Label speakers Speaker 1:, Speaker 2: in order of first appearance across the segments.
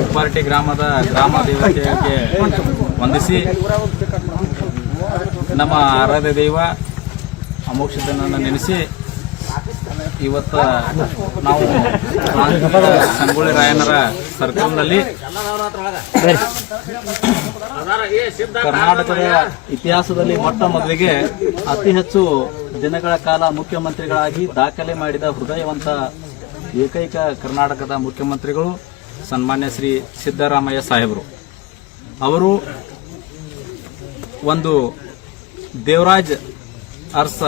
Speaker 1: ಉಪ್ಪಾರಟಿ ಗ್ರಾಮದ ಗ್ರಾಮ ದೇವತೆಗೆ ವಂದಿಸಿ ನಮ್ಮ ಆರಾಧ್ಯ ದೈವ ಅಮೋಕ್ಷತನನ್ನು ನೆನೆಸಿ ಇವತ್ತು ನಾವು ಸಂಗೊಳ್ಳಿ ರಾಯಣ್ಣರ ಸರ್ಕಲ್ನಲ್ಲಿ ಕರ್ನಾಟಕದ ಇತಿಹಾಸದಲ್ಲಿ ಮೊಟ್ಟ ಮೊದಲಿಗೆ ಅತಿ ಹೆಚ್ಚು ದಿನಗಳ ಕಾಲ ಮುಖ್ಯಮಂತ್ರಿಗಳಾಗಿ ದಾಖಲೆ ಮಾಡಿದ ಹೃದಯವಂತ ಏಕೈಕ ಕರ್ನಾಟಕದ ಮುಖ್ಯಮಂತ್ರಿಗಳು ಸನ್ಮಾನ್ಯ ಶ್ರೀ ಸಿದ್ದರಾಮಯ್ಯ ಸಾಹೇಬರು. ಅವರು ಒಂದು ದೇವರಾಜ್ ಅರ್ಸ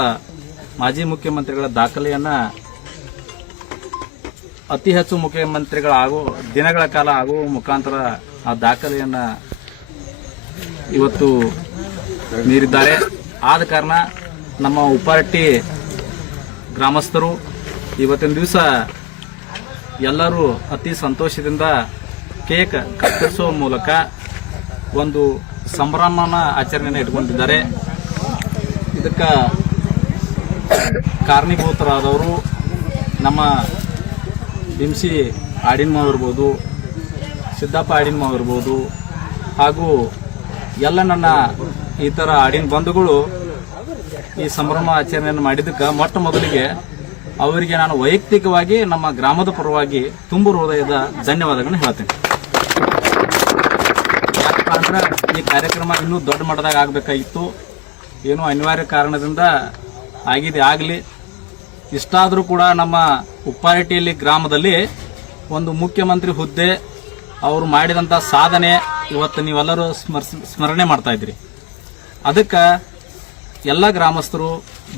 Speaker 1: ಮಾಜಿ ಮುಖ್ಯಮಂತ್ರಿಗಳ ದಾಖಲೆಯನ್ನ ಅತಿ ಹೆಚ್ಚು ಮುಖ್ಯಮಂತ್ರಿಗಳಾಗೋ ದಿನಗಳ ಕಾಲ ಆಗುವ ಮುಖಾಂತರ ಆ ದಾಖಲೆಯನ್ನ ಇವತ್ತು ನೀಡಿದ್ದಾರೆ. ಆದ ಕಾರಣ ನಮ್ಮ ಉಪರಟ್ಟಿ ಗ್ರಾಮಸ್ಥರು ಇವತ್ತಿನ ದಿವಸ ಎಲ್ಲರೂ ಅತಿ ಸಂತೋಷದಿಂದ ಕೇಕ್ ಕತ್ತರಿಸುವ ಮೂಲಕ ಒಂದು ಸಂಭ್ರಮನ ಆಚರಣೆಯನ್ನು ಇಟ್ಕೊಂಡಿದ್ದಾರೆ. ಇದಕ್ಕೆ ಕಾರಣೀಭೂತರಾದವರು ನಮ್ಮ ಬಿಂಸಿ ಆಡಿನ್ಮಾವ್ ಇರ್ಬೋದು, ಸಿದ್ದಪ್ಪ ಆಡಿನ್ಮಾವ್ ಇರ್ಬೋದು, ಹಾಗೂ ಎಲ್ಲ ನನ್ನ ಈ ಥರ ಆಡಿನ ಬಂಧುಗಳು ಈ ಸಂಭ್ರಮ ಆಚರಣೆಯನ್ನು ಮಾಡಿದ್ದಕ್ಕೆ ಮೊಟ್ಟ ಮೊದಲಿಗೆ ಅವರಿಗೆ ನಾನು ವೈಯಕ್ತಿಕವಾಗಿ ನಮ್ಮ ಗ್ರಾಮದ ಪರವಾಗಿ ತುಂಬು ಹೃದಯದ ಧನ್ಯವಾದಗಳನ್ನು ಹೇಳ್ತೇನೆ. ಯಾಕಪ್ಪ ಅಂದ್ರೆ ಈ ಕಾರ್ಯಕ್ರಮ ಇನ್ನೂ ದೊಡ್ಡ ಮಟ್ಟದಾಗ ಆಗಬೇಕಾಗಿತ್ತು. ಏನೋ ಅನಿವಾರ್ಯ ಕಾರಣದಿಂದ ಆಗಿದೆ, ಆಗಲಿ. ಇಷ್ಟಾದರೂ ಕೂಡ ನಮ್ಮ ಉಪ್ಪಾರಟಿಯಲ್ಲಿ ಗ್ರಾಮದಲ್ಲಿ ಒಂದು ಮುಖ್ಯಮಂತ್ರಿ ಹುದ್ದೆ, ಅವರು ಮಾಡಿದಂಥ ಸಾಧನೆ ಇವತ್ತು ನೀವೆಲ್ಲರೂ ಸ್ಮರ್ಸ್, ಸ್ಮರಣೆ ಮಾಡ್ತಾ ಇದ್ರಿ ಅದಕ್ಕೆ ಎಲ್ಲ ಗ್ರಾಮಸ್ಥರು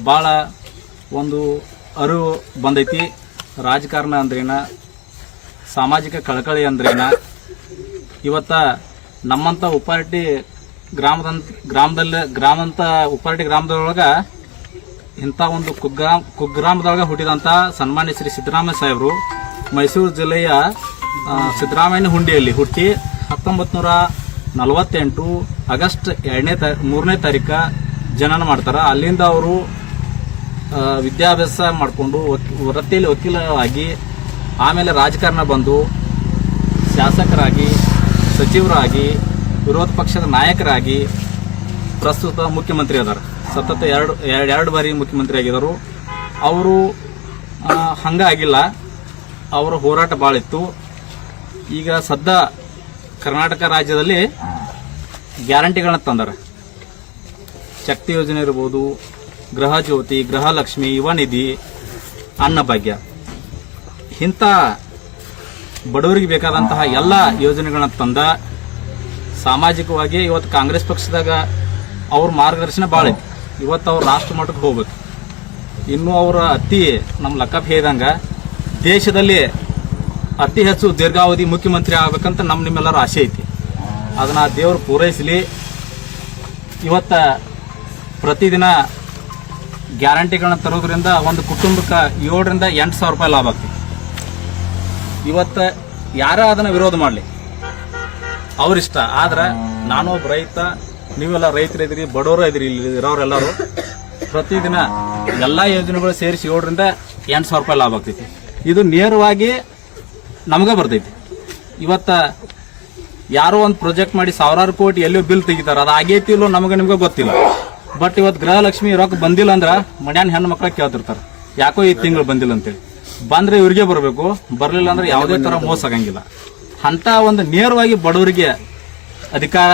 Speaker 1: ಭಾಳ ಒಂದು ಅರಿವು ಬಂದೈತಿ. ರಾಜಕಾರಣ ಅಂದ್ರೇನ, ಸಾಮಾಜಿಕ ಕಳಕಳಿ ಅಂದ್ರೇನ, ಇವತ್ತ ನಮ್ಮಂಥ ಉಪ್ಪಾರಟ್ಟಿ ಗ್ರಾಮದಂತ ಗ್ರಾಮದಲ್ಲಿ ಗ್ರಾಮಂತ ಉಪ್ಪಾರಟ್ಟಿ ಗ್ರಾಮದೊಳಗ ಇಂಥ ಒಂದು ಕುಗ್ರಾಮ ಕುಗ್ರಾಮದೊಳಗೆ ಹುಟ್ಟಿದಂಥ ಸನ್ಮಾನ್ಯ ಶ್ರೀ ಸಿದ್ದರಾಮಯ್ಯ ಸಾಹೇಬರು ಮೈಸೂರು ಜಿಲ್ಲೆಯ ಸಿದ್ದರಾಮಯ್ಯನ ಹುಂಡಿಯಲ್ಲಿ ಹುಟ್ಟಿ ಹತ್ತೊಂಬತ್ತು ನೂರ ನಲವತ್ತೆಂಟು ಆಗಸ್ಟ್ ಎರಡನೇ ತಾ, ಮೂರನೇ ತಾರೀಕು ಜನನ ಮಾಡ್ತಾರೆ. ಅಲ್ಲಿಂದ ಅವರು ವಿದ್ಯಾಭ್ಯಾಸ ಮಾಡಿಕೊಂಡು ವೃತ್ತಿಯಲ್ಲಿ ವಕೀಲರಾಗಿ, ಆಮೇಲೆ ರಾಜಕಾರಣ ಬಂದು ಶಾಸಕರಾಗಿ, ಸಚಿವರಾಗಿ, ವಿರೋಧ ಪಕ್ಷದ ನಾಯಕರಾಗಿ ಪ್ರಸ್ತುತ ಮುಖ್ಯಮಂತ್ರಿ ಅದಾರ. ಸತತ ಎರಡು ಎರಡು ಎರಡು ಬಾರಿ ಮುಖ್ಯಮಂತ್ರಿ ಆಗಿದ್ದರು. ಅವರು ಹಂಗಾಗಿಲ್ಲ. ಅವರ ಹೋರಾಟ ಭಾಳ ಇತ್ತು. ಈಗ ಸದ್ದ ಕರ್ನಾಟಕ ರಾಜ್ಯದಲ್ಲಿ ಗ್ಯಾರಂಟಿಗಳನ್ನ ತಂದಾರೆ. ಶಕ್ತಿ ಯೋಜನೆ ಇರ್ಬೋದು ಗೃಹ ಜ್ಯೋತಿ ಗೃಹಲಕ್ಷ್ಮಿ ಯುವ ನಿಧಿ ಅನ್ನಭಾಗ್ಯ ಇಂಥ ಬಡವರಿಗೆ ಬೇಕಾದಂತಹ ಎಲ್ಲ ಯೋಜನೆಗಳನ್ನ ತಂದ ಸಾಮಾಜಿಕವಾಗಿ ಇವತ್ತು ಕಾಂಗ್ರೆಸ್ ಪಕ್ಷದಾಗ ಅವ್ರ ಮಾರ್ಗದರ್ಶನ ಭಾಳ ಐತಿ. ಇವತ್ತು ಅವ್ರು ರಾಷ್ಟ್ರ ಮಟ್ಟಕ್ಕೆ ಹೋಗ್ಬೇಕು. ಇನ್ನು ಅವರ ಅತಿ ನಮ್ಮ ಲೆಕ್ಕ ಹೇಳಿದಂಗೆ ದೇಶದಲ್ಲಿ ಅತಿ ಹೆಚ್ಚು ದೀರ್ಘಾವಧಿ ಮುಖ್ಯಮಂತ್ರಿ ಆಗ್ಬೇಕಂತ ನಮ್ಮ ನಿಮ್ಮೆಲ್ಲರ ಆಸೆ ಐತಿ. ಅದನ್ನ ದೇವರು ಪೂರೈಸಲಿ. ಇವತ್ತ ಪ್ರತಿದಿನ ಗ್ಯಾರಂಟಿಗಳನ್ನ ತರೋದ್ರಿಂದ ಒಂದು ಕುಟುಂಬಕ್ಕೆ ಏಳರಿಂದ ಎಂಟು ಸಾವಿರ ರೂಪಾಯಿ ಲಾಭ ಆಗ್ತದೆ ಇವತ್ತ ಯಾರೇ ಅದನ್ನ ವಿರೋಧ ಮಾಡಲಿ, ಅವ್ರಿಷ್ಟ. ಆದ್ರೆ ನಾನು ಒಬ್ಬ ರೈತ, ನೀವೆಲ್ಲ ರೈತರ ಇದ್ರಿ, ಬಡವರು ಇದ್ರಿ, ಇಲ್ಲಿ ಇರೋರೆಲ್ಲರೂ ಪ್ರತಿದಿನ ಎಲ್ಲಾ ಯೋಜನೆಗಳು ಸೇರಿಸಿ ಏಳರಿಂದ ಎಂಟು ಸಾವಿರ ರೂಪಾಯಿ ಲಾಭ ಆಗ್ತೈತಿ. ಇದು ನೇರವಾಗಿ ನಮಗೆ ಬರ್ತೈತಿ. ಇವತ್ತ ಯಾರೋ ಒಂದು ಪ್ರಾಜೆಕ್ಟ್ ಮಾಡಿ ಸಾವಿರಾರು ಕೋಟಿ ಎಲ್ಲೋ ಬಿಲ್ ತೆಗಿತಾರ, ಅದು ಆಗೈತಿ ಇಲ್ಲೋ ನಮಗೆ ನಿಮ್ಗೆ ಗೊತ್ತಿಲ್ಲ. ಬಟ್ ಇವತ್ತು ಗೃಹಲಕ್ಷ್ಮಿ ರೊಕ್ಕ ಬಂದಿಲ್ಲ ಅಂದ್ರ ಮನ್ಯಾನ ಹೆಣ್ಣು ಮಕ್ಳ ಕೇಳ್ತಿರ್ತಾರ. ಯಾಕೋ ಈ ತಿಂಗಳು ಬಂದಿಲ್ಲ ಅಂತೇಳಿ. ಬಂದ್ರೆ ಇವ್ರಿಗೆ ಬರಬೇಕು, ಬರಲಿಲ್ಲ ಅಂದ್ರೆ ಯಾವುದೇ ತರ ಮೋಸ ಆಗಂಗಿಲ್ಲ. ಅಂತ ಒಂದು ನೇರವಾಗಿ ಬಡವರಿಗೆ ಅಧಿಕಾರ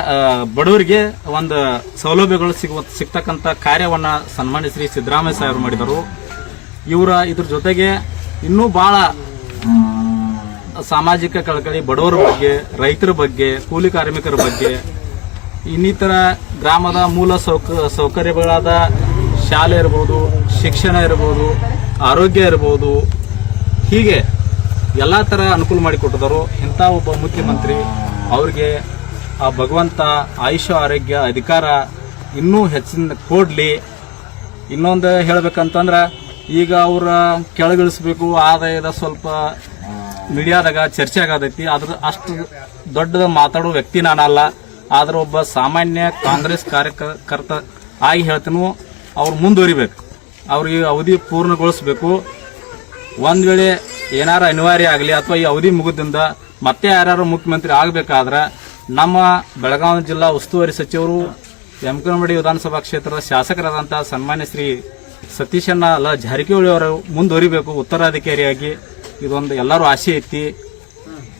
Speaker 1: ಬಡವರಿಗೆ ಒಂದು ಸೌಲಭ್ಯಗಳು ಸಿಗುವ, ಸಿಗ್ತಕ್ಕಂಥ ಕಾರ್ಯವನ್ನ ಸನ್ಮಾನ್ಯ ಶ್ರೀ ಸಿದ್ದರಾಮಯ್ಯ ಸಾಹೇಬರು ಮಾಡಿದರು. ಇವರ ಇದ್ರ ಜೊತೆಗೆ ಇನ್ನೂ ಬಹಳ ಸಾಮಾಜಿಕ ಕಳಕಳಿ ಬಡವರ ಬಗ್ಗೆ, ರೈತರ ಬಗ್ಗೆ, ಕೂಲಿ ಕಾರ್ಮಿಕರ ಬಗ್ಗೆ ಇನ್ನಿತರ ಗ್ರಾಮದ ಮೂಲ ಸೌಕ, ಸೌಕರ್ಯಗಳಾದ ಶಾಲೆ ಇರ್ಬೋದು, ಶಿಕ್ಷಣ ಇರ್ಬೋದು, ಆರೋಗ್ಯ ಇರ್ಬೋದು, ಹೀಗೆ ಎಲ್ಲ ಥರ ಅನುಕೂಲ ಮಾಡಿಕೊಟ್ಟಿದ್ದಾರೆ ಇಂಥ ಒಬ್ಬ ಮುಖ್ಯಮಂತ್ರಿ ಅವ್ರಿಗೆ ಆ ಭಗವಂತ ಆಯುಷ ಆರೋಗ್ಯ, ಅಧಿಕಾರ ಇನ್ನೂ ಹೆಚ್ಚಿನ ಕೊಡಲಿ. ಇನ್ನೊಂದು ಹೇಳ್ಬೇಕಂತಂದ್ರೆ ಈಗ ಅವರ ಕೆಳಗಿಳಿಸ್ಬೇಕು, ಆದಾಯದ ಸ್ವಲ್ಪ ಮೀಡಿಯಾದಾಗ ಚರ್ಚೆ ಆಗತೈತಿ. ಅದ್ರ ಅಷ್ಟು ದೊಡ್ಡದ ಮಾತಾಡೋ ವ್ಯಕ್ತಿ ನಾನಲ್ಲ. ಆದ್ರೆ ಒಬ್ಬ ಸಾಮಾನ್ಯ ಕಾಂಗ್ರೆಸ್ ಕಾರ್ಯಕರ್ತ ಆಗಿ ಹೇಳ್ತೀನು ಅವ್ರು ಮುಂದುವರಿಬೇಕು. ಅವ್ರಿಗೆ ಅವಧಿ ಪೂರ್ಣಗೊಳಿಸ್ಬೇಕು. ಒಂದು ವೇಳೆ ಏನಾರ ಅನಿವಾರ್ಯ ಆಗಲಿ ಅಥವಾ ಈ ಅವಧಿ ಮುಗಿದಿಂದ ಮತ್ತೆ ಯಾರು ಮುಖ್ಯಮಂತ್ರಿ ಆಗಬೇಕಾದ್ರೆ ನಮ್ಮ ಬೆಳಗಾವಿ ಜಿಲ್ಲಾ ಉಸ್ತುವಾರಿ ಸಚಿವರು ಯಮಕನಮಡಿ ವಿಧಾನಸಭಾ ಕ್ಷೇತ್ರದ ಶಾಸಕರಾದಂತಹ ಸನ್ಮಾನ್ಯ ಶ್ರೀ ಸತೀಶಣ್ಣ ಅಲ್ಲ ಜಾರಕಿಹೊಳಿ ಅವರು ಮುಂದುವರಿಬೇಕು ಉತ್ತರಾಧಿಕಾರಿಯಾಗಿ. ಇದೊಂದು ಎಲ್ಲರೂ ಆಸೆ ಐತಿ.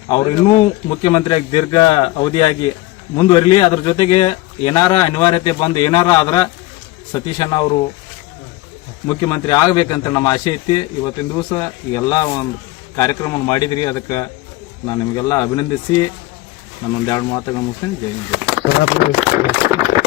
Speaker 1: ಅವರು ಇನ್ನೂ ಮುಖ್ಯಮಂತ್ರಿಯಾಗಿ ದೀರ್ಘ ಅವಧಿಯಾಗಿ ಮುಂದುವರಿಲಿ, ಅದ್ರ ಜೊತೆಗೆ ಏನಾರ ಅನಿವಾರ್ಯತೆ ಬಂದು ಏನಾರ ಆದ್ರೆ ಸತೀಶ್ ಅಣ್ಣ ಅವರು ಮುಖ್ಯಮಂತ್ರಿ ಆಗಬೇಕಂತ ನಮ್ಮ ಆಸೆ ಐತಿ. ಇವತ್ತಿನ ದಿವಸ ಎಲ್ಲ ಒಂದು ಕಾರ್ಯಕ್ರಮ ಮಾಡಿದ್ರಿ. ಅದಕ್ಕೆ ನಾನು ನಿಮಗೆಲ್ಲ ಅಭಿನಂದಿಸಿ. ನಾನು ಒಂದು ಎರಡು ಮಾತುಗಳ ಮುಗಿಸ್ತೀನಿ. ಜೈ ಹಿಂದ್.